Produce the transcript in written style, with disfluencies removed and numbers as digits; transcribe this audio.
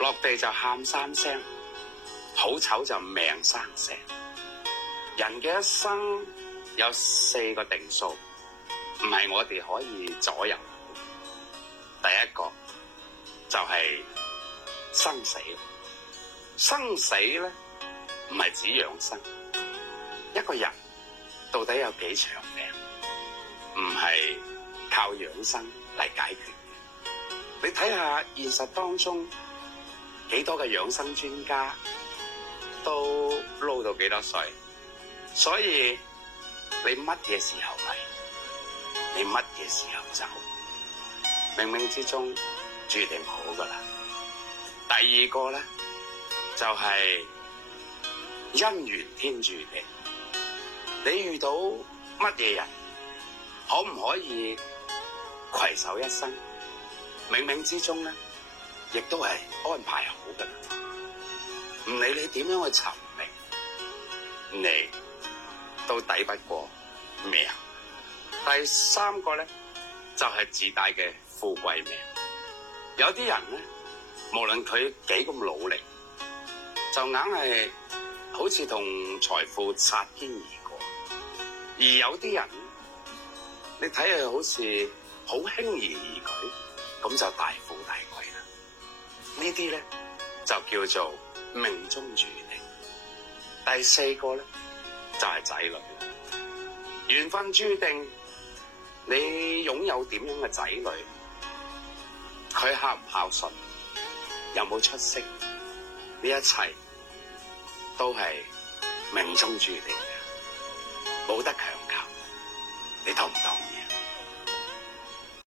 落地就喊三聲，好醜就命生石。人嘅一生有4個定數，唔係我哋可以左右。第一個就係生死，生死咧唔係指養生。一個人到底有幾長命，唔係靠養生嚟解決。你睇下現實當中幾多嘅養生專家都撈到幾多歲，所以你乜嘢時候嚟，你乜嘢時候走，冥冥之中注定好噶啦。第二個咧就係姻緣天注定，你遇到乜嘢人，可唔可以攜手一生，冥冥之中咧亦都係安排好噶啦。唔理你點樣去尋覓，你都抵不過命。第三個咧就係自帶嘅富貴命。有啲人咧，無論佢幾咁努力，就硬係好似同財富擦肩而過。而有啲人，你睇佢好似好輕而易舉，咁就大富大貴啦。呢啲咧就叫做命中注定。第四個咧就係仔女，緣分注定你擁有點樣嘅仔女，佢孝唔孝順，有冇出息，呢一切都係命中注定嘅，冇得強求。你同唔同意？